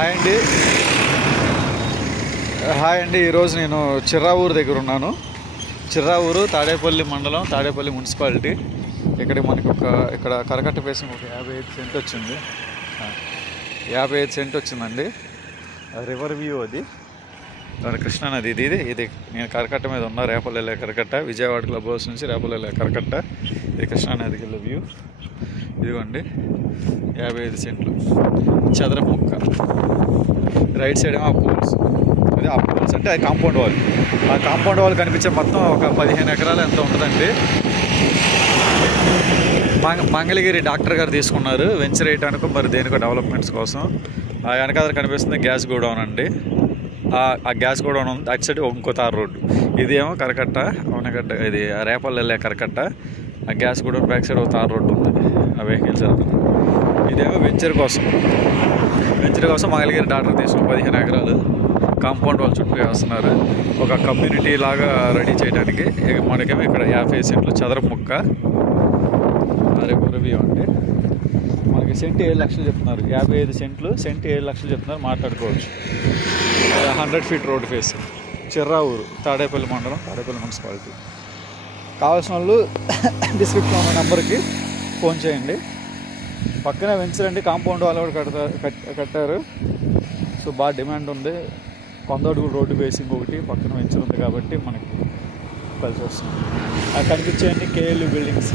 Hi అండి. ఈరోజు నేను చిర్రావూరు దగ్గర ఉన్నాను. చిర్రావూరు తాడేపల్లి మండలం, తాడేపల్లి మున్సిపాలిటీ. ఇక్కడికి మనకి ఇక్కడ కరకట్ట పేసిన ఒక 55 సెంట్ వచ్చింది. 55 సెంట్ వచ్చిందండి. రివర్ వ్యూ అది కృష్ణానది. ఇది నేను కరకట్ట మీద ఉన్నా. రేపల్లి వెళ్ళే కరకట్ట, విజయవాడ క్లబ్ హౌస్ నుంచి రేపల్లి వెళ్ళే కరకట్ట. ఇది కృష్ణానదికి వెళ్ళే వ్యూ. ఇదిగోండి 55 సెంట్లు చదరపు ముక్క. రైట్ సైడ్ ఏమో ఆ పోల్స్. అది ఆ పోల్స్ అంటే అది కాంపౌండ్ వాల్. ఆ కాంపౌండ్ వాల్ కనిపించే మొత్తం ఒక 15 ఎకరాలు ఎంత ఉంటుందండి. మంగళగిరి డాక్టర్ గారు తీసుకున్నారు వెంచర్ వేయటానికి, మరి దేనికో డెవలప్మెంట్స్ కోసం. ఆ వెనకాల కనిపిస్తుంది గ్యాస్ గోడౌన్ అండి. ఆ గ్యాస్ గోడౌన్ ఉంది. అటు సైడ్ ఇంకో తార్ రోడ్డు. ఇదేమో కరకట్ట, అవునగట్ట. ఇది రేపల్లి వెళ్ళే కరకట్ట. ఆ గ్యాస్ గోడౌన్ బ్యాక్ సైడ్ ఒక తార్ రోడ్డు ఉంది. ఆ వెహికల్స్ వెళ్తుంది. ఇదేమో వెంచర్ కోసం మంగళగిరి డాక్టర్ తీసుకుని 15 ఎకరాలు కాంపౌండ్ వాళ్ళ చుట్టూ వేస్తున్నారు. ఒక కమ్యూనిటీ లాగా రెడీ చేయడానికి. మనకేమో ఇక్కడ 50 సెంట్లు చదరపు ముక్క. రివ్యూ అండి. మనకి సెంటు 7 లక్షలు చెప్తున్నారు. 55 సెంట్లు, సెంటు 7 లక్షలు చెప్తున్నారు. మాట్లాడుకోవచ్చు. 100 feet road face. Chirravuru, Tadepalli మండలం, తాడేపల్లి మున్సిపాలిటీ. కావాల్సిన వాళ్ళు డిస్క్రిప్షన్లో ఉన్న నెంబర్కి ఫోన్ చేయండి. పక్కనే వెంచర్ అండి. కాంపౌండ్ వాళ్ళు కూడా కట్టారు. సో బాగా డిమాండ్ ఉంది. 100 అడుగులు రోడ్డు ఫేసింగ్ ఒకటి, పక్కన వెంచర్ ఉంది కాబట్టి మనకి కలిసి వస్తుంది. కనిపించేయండి KLU బిల్డింగ్స్.